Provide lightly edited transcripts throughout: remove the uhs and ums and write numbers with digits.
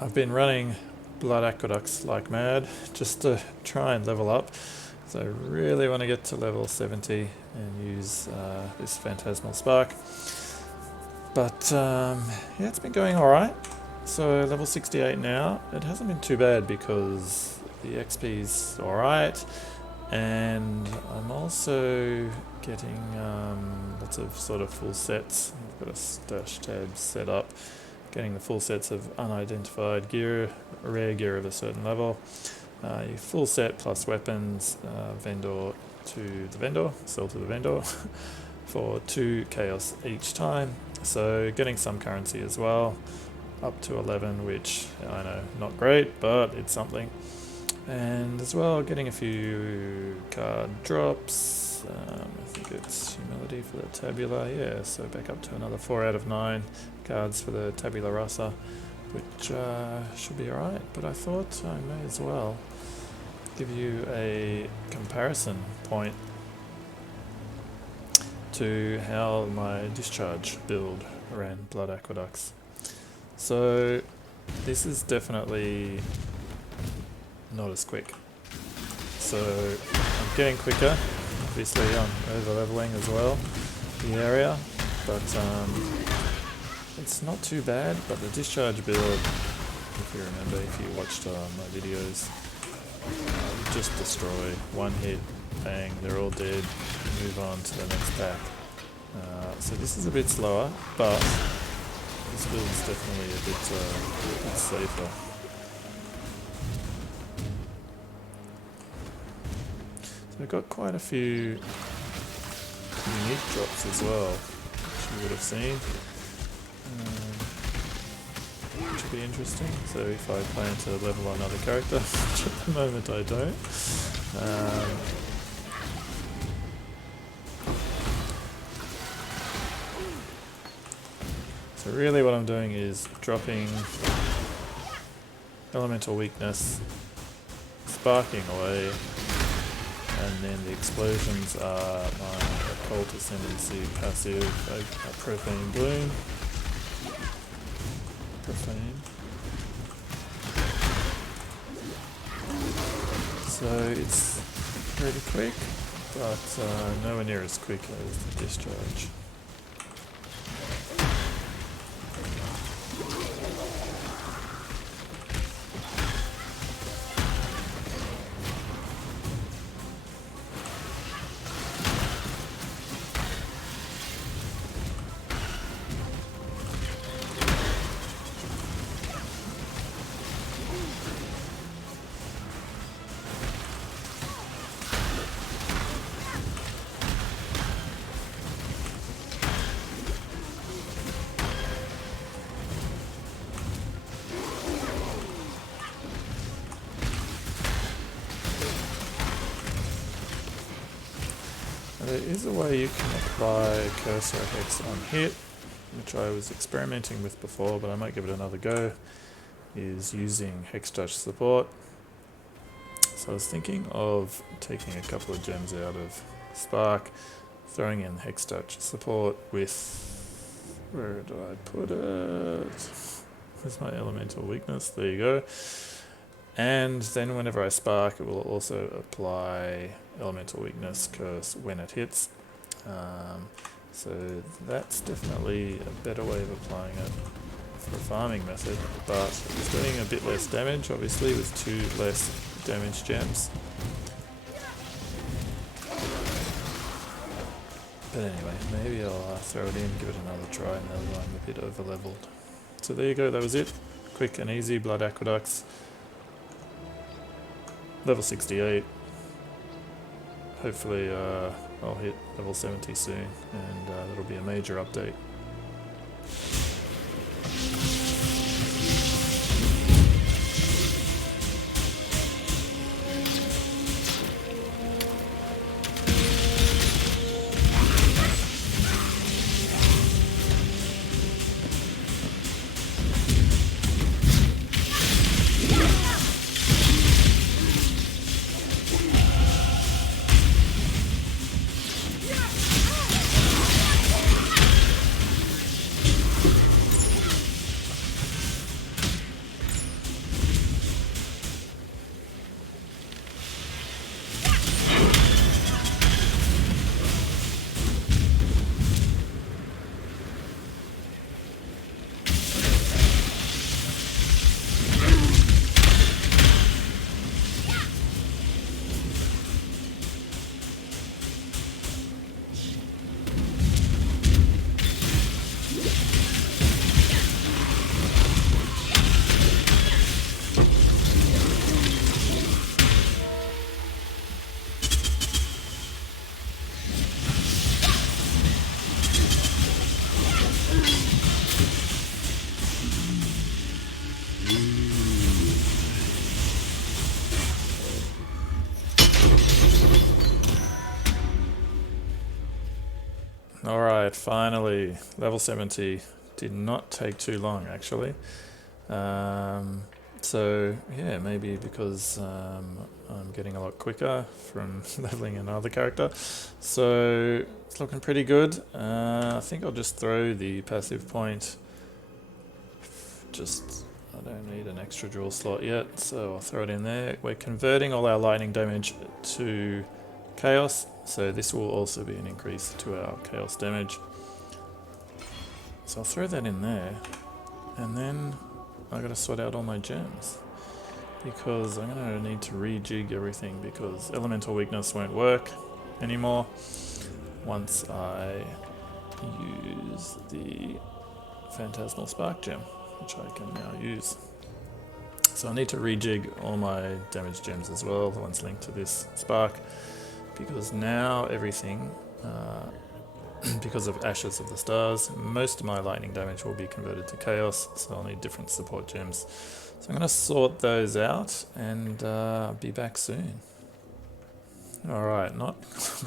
I've been running Blood Aqueducts like mad just to try and level up. So I really want to get to level 70 and use this Phantasmal Spark. But yeah, it's been going alright. So level 68 now. It hasn't been too bad because the XP's alright. And I'm also getting lots of sort of full sets. I've got a stash tab set up. Getting the full sets of unidentified gear, rare gear of a certain level. Your full set plus weapons, vendor to the vendor, sell to the vendor for 2 chaos each time. So getting some currency as well, up to 11, which I know not great, but it's something. And as well, getting a few card drops. I think it's humility for the tabula, yeah, so back up to another 4 out of 9 cards for the tabula rasa, which should be alright, but I thought I may as well give you a comparison point to how my Discharge build ran Blood Aqueducts. So this is definitely not as quick. So I'm getting quicker. Obviously I'm over leveling as well the area, but it's not too bad. But the Discharge build, if you remember, if you watched my videos, you just destroy, one hit, bang, they're all dead, move on to the next pack. So this is a bit slower, but this build is definitely a bit safer. So I've got quite a few unique drops as well, which you would have seen, which will be interesting. So if I plan to level another character, which at the moment I don't, so really what I'm doing is dropping elemental weakness, sparking away, and then the explosions are my occult ascendancy passive, a profane bloom. Profane. So it's pretty quick, but nowhere near as quick as the Discharge. There is a way you can apply Cursor Hex on hit, which I was experimenting with before, but I might give it another go, is using Hex Touch support. So I was thinking of taking a couple of gems out of Spark, throwing in Hex Touch support with, where did I put it? Where's my elemental weakness? There you go. And then whenever I spark, it will also apply elemental weakness curse when it hits. So that's definitely a better way of applying it for a farming method, but it's doing a bit less damage, obviously, with 2 less damage gems. But anyway, maybe I'll throw it in, give it another try, now that I'm a bit over leveled. So there you go, that was it. Quick and easy Blood Aqueducts. Level 68. Hopefully I'll hit level 70 soon, and that'll be a major update. Alright, finally, level 70. Did not take too long, actually. So, yeah, maybe because I'm getting a lot quicker from leveling another character. So, it's looking pretty good. I think I'll just throw the passive point. I don't need an extra drill slot yet, so I'll throw it in there. We're converting all our lightning damage to chaos, so this will also be an increase to our chaos damage. So I'll throw that in there, and then I gotta sort out all my gems, because I'm gonna need to rejig everything, because elemental weakness won't work anymore once I use the phantasmal spark gem, which I can now use. So I need to rejig all my damage gems as well, the ones linked to this spark, because now everything, because of Ashes of the Stars, most of my lightning damage will be converted to chaos, so I'll need different support gems. So I'm going to sort those out and be back soon. Alright, not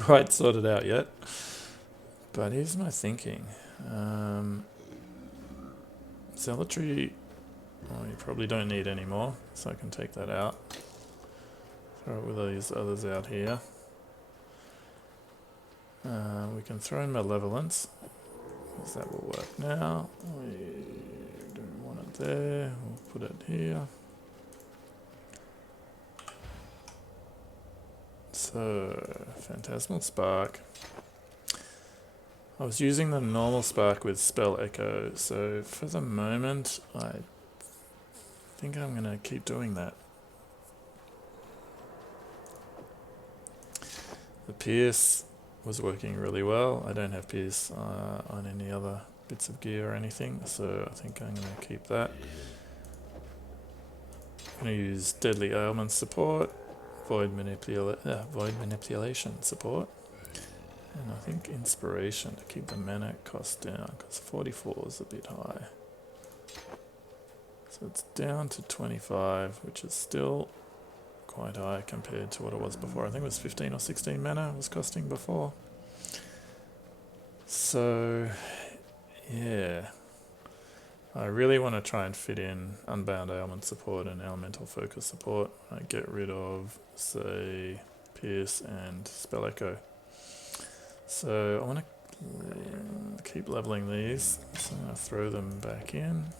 quite sorted out yet, but here's my thinking. Zealotry, well, you probably don't need any more, so I can take that out. Throw it with these others out here. We can throw in Malevolence, because that will work now. We don't want it there, we'll put it here. So, Phantasmal Spark. I was using the normal spark with Spell Echo, so for the moment I think I'm going to keep doing that. The Pierce was working really well. I don't have Pierce on any other bits of gear or anything, so I think I'm going to keep that. I'm going to use Deadly Ailment support, Void Manipulation support, and I think Inspiration to keep the mana cost down, because 44 is a bit high. So it's down to 25, which is still quite high compared to what it was before. I think it was 15 or 16 mana it was costing before. So, yeah. I really want to try and fit in Unbound Ailment support and Elemental Focus support. I get rid of, say, Pierce and Spell Echo. So I want to keep leveling these, so I'm going to throw them back in.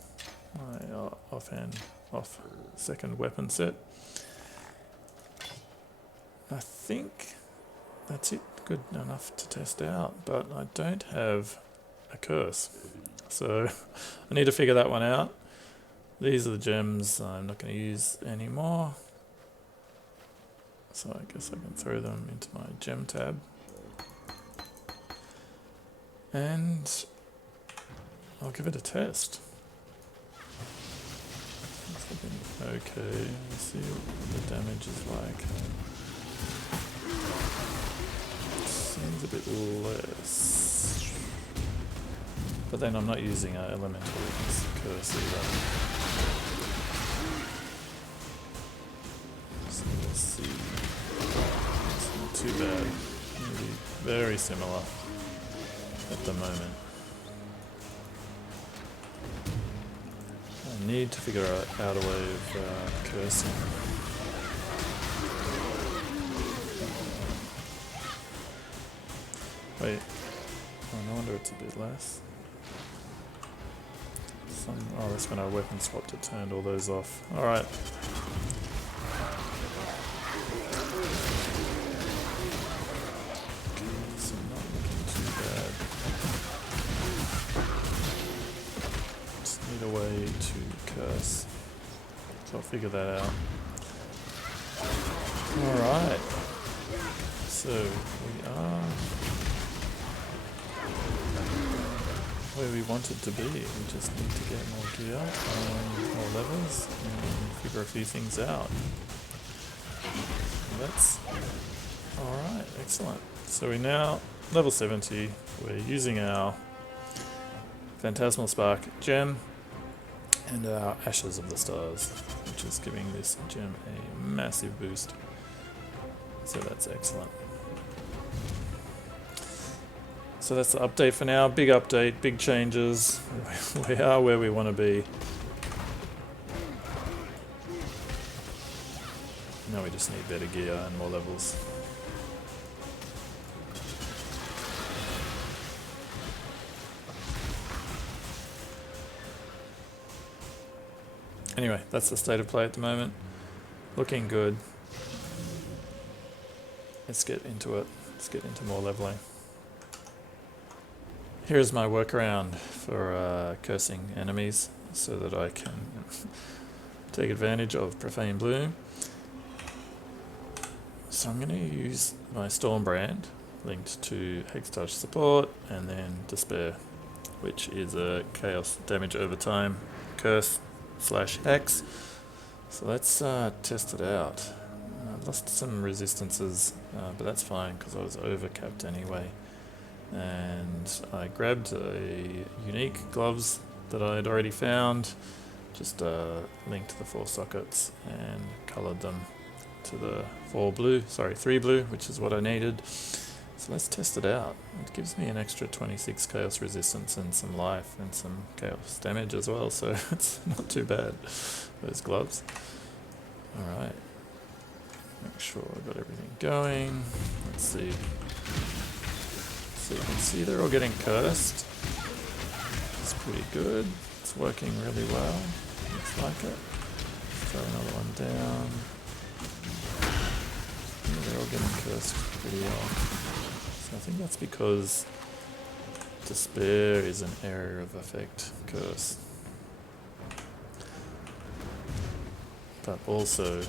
My off second weapon set. I think that's it, good enough to test out, but I don't have a curse, so I need to figure that one out. These are the gems I'm not going to use anymore, so I guess I can throw them into my gem tab. And I'll give it a test. It's looking okay. Let's see what the damage is like. Seems a bit less. But then I'm not using an elemental curse either. So let's see. It's not too bad. Maybe very similar at the moment. I need to figure out a way of cursing. Wait, oh, no wonder it's a bit less. Oh, that's when I weapon swapped, it turned all those off. Alright. So not looking too bad. Just need a way to curse. So I'll figure that out. Alright. So we are where we wanted to be. We just need to get more gear and more levels and figure a few things out. And that's alright, excellent. So we're now level 70. We're using our Phantasmal Spark gem and our Ashes of the Stars, which is giving this gem a massive boost. So that's excellent. So that's the update for now. Big update, big changes. We are where we want to be. Now we just need better gear and more levels. Anyway, that's the state of play at the moment. Looking good. Let's get into it. Let's get into more leveling. Here's my workaround for cursing enemies so that I can take advantage of Profane Bloom. So I'm going to use my Stormbrand linked to Hextouch support and then Despair, which is a chaos damage over time curse / hex. So let's test it out. I lost some resistances, but that's fine because I was overcapped anyway. And I grabbed a unique gloves that I had already found, just linked the 4 sockets and coloured them to the 3 blue, which is what I needed. So let's test it out. It gives me an extra 26 chaos resistance and some life and some chaos damage as well, so it's not too bad, those gloves. Alright, make sure I got everything going. Let's see. So you can see they're all getting cursed. It's pretty good. It's working really well. Looks like it. Throw another one down. Yeah, they're all getting cursed pretty well. So I think that's because Despair is an area of effect curse. But also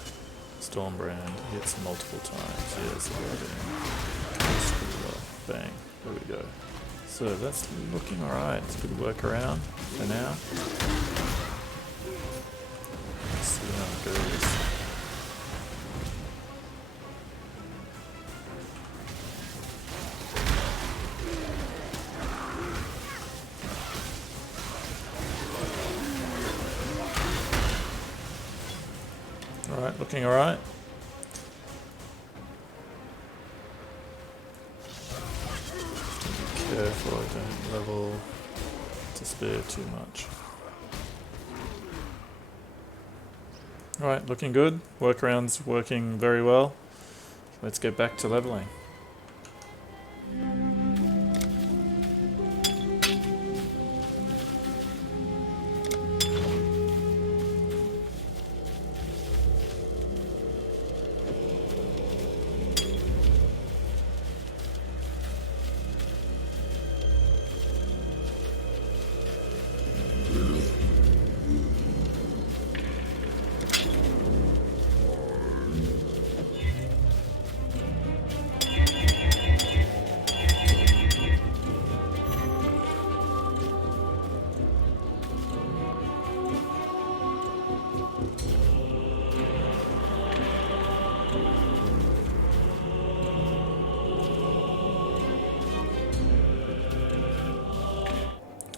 Stormbrand hits multiple times. Yeah, so they're all getting cursed pretty well. Bang. There we go. So that's looking alright. It's a good workaround for now. Let's see how it goes. Alright, looking alright. Careful I don't level Despair too much. Alright, looking good. Workaround's working very well. Let's get back to leveling.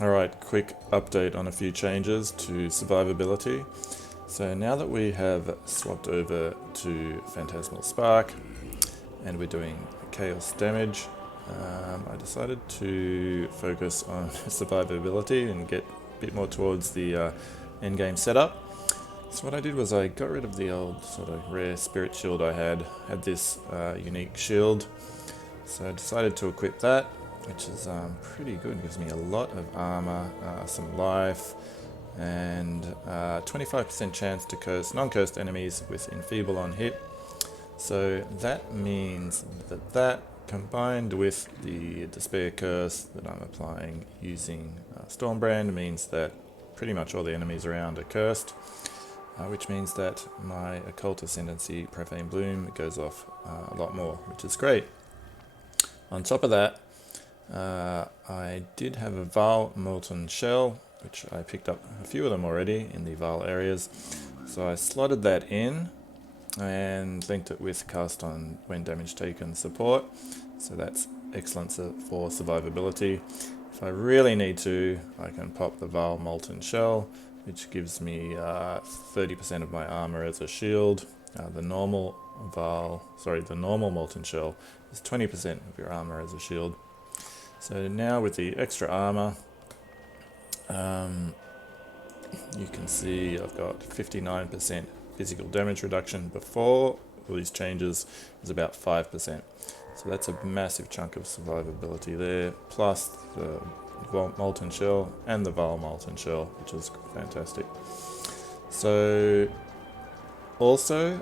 Alright, quick update on a few changes to survivability. So now that we have swapped over to Phantasmal Spark and we're doing chaos damage, I decided to focus on survivability and get a bit more towards the endgame setup. So what I did was I got rid of the old sort of rare spirit shield I had this unique shield. So I decided to equip that, which is pretty good. It gives me a lot of armor, some life, and 25% chance to curse non-cursed enemies with Enfeeble on hit. So that means that combined with the Despair curse that I'm applying using Stormbrand means that pretty much all the enemies around are cursed, which means that my Occult Ascendancy Profane Bloom goes off a lot more, which is great. On top of that, I did have a Vaal Molten Shell, which I picked up a few of them already in the Vaal areas. So I slotted that in and linked it with cast on when damage taken support. So that's excellent for survivability. If I really need to, I can pop the Vaal Molten Shell, which gives me 30% of my armor as a shield. The normal Molten Shell is 20% of your armor as a shield. So now with the extra armor, you can see I've got 59% physical damage reduction. Before all these changes is about 5%. So that's a massive chunk of survivability there, plus the Molten Shell and the Val Molten Shell, which is fantastic. So also,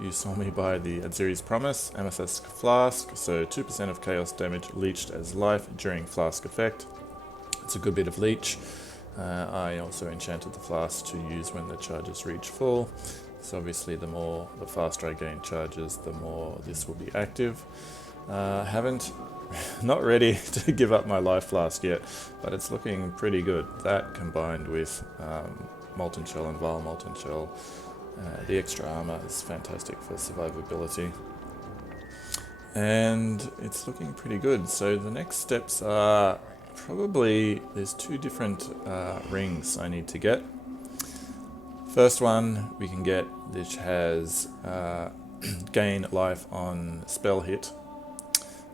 you saw me buy the Adziri's Promise Amethyst Flask, so 2% of chaos damage leached as life during flask effect. It's a good bit of leech. I also enchanted the flask to use when the charges reach full. So obviously the faster I gain charges, the more this will be active. Not ready to give up my life flask yet, but it's looking pretty good. That combined with Molten Shell and Val Molten Shell, the extra armor is fantastic for survivability. And it's looking pretty good. So the next steps are probably, there's 2 different rings I need to get. First one we can get, which has gain life on spell hit,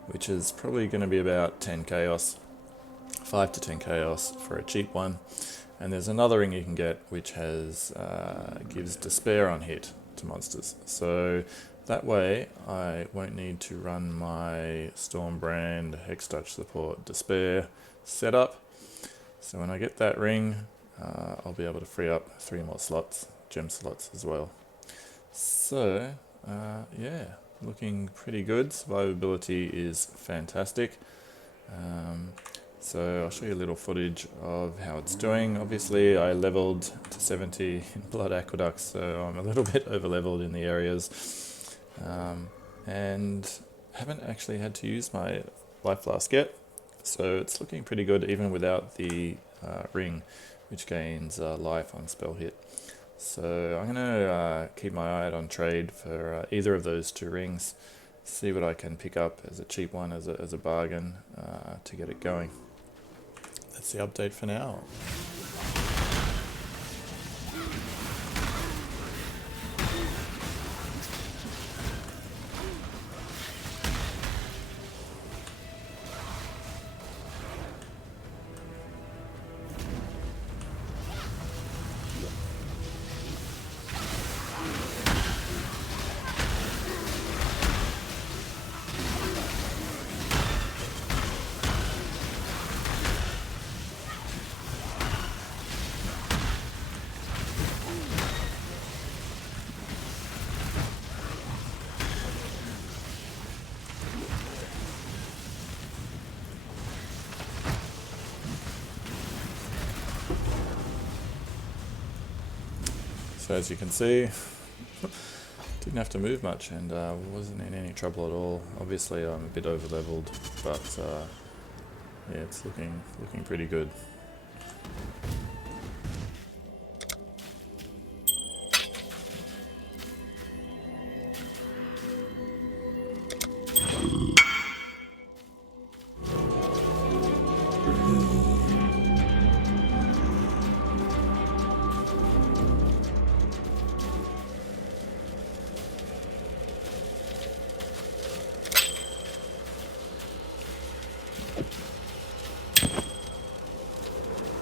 which is probably going to be about 10 chaos, 5 to 10 chaos for a cheap one. And there's another ring you can get which has gives despair on hit to monsters. So that way I won't need to run my Stormbrand Hextouch support despair setup. So when I get that ring, I'll be able to free up 3 more slots, gem slots as well. So yeah, looking pretty good. Survivability is fantastic. So I'll show you a little footage of how it's doing. Obviously I leveled to 70 in Blood Aqueducts, so I'm a little bit over leveled in the areas, and haven't actually had to use my life flask yet. So it's looking pretty good even without the ring, which gains life on spell hit. So I'm going to keep my eye out on trade for either of those 2 rings, see what I can pick up as a cheap one, as a bargain, to get it going. That's the update for now. So as you can see, didn't have to move much and wasn't in any trouble at all. Obviously I'm a bit over leveled, but yeah, it's looking pretty good.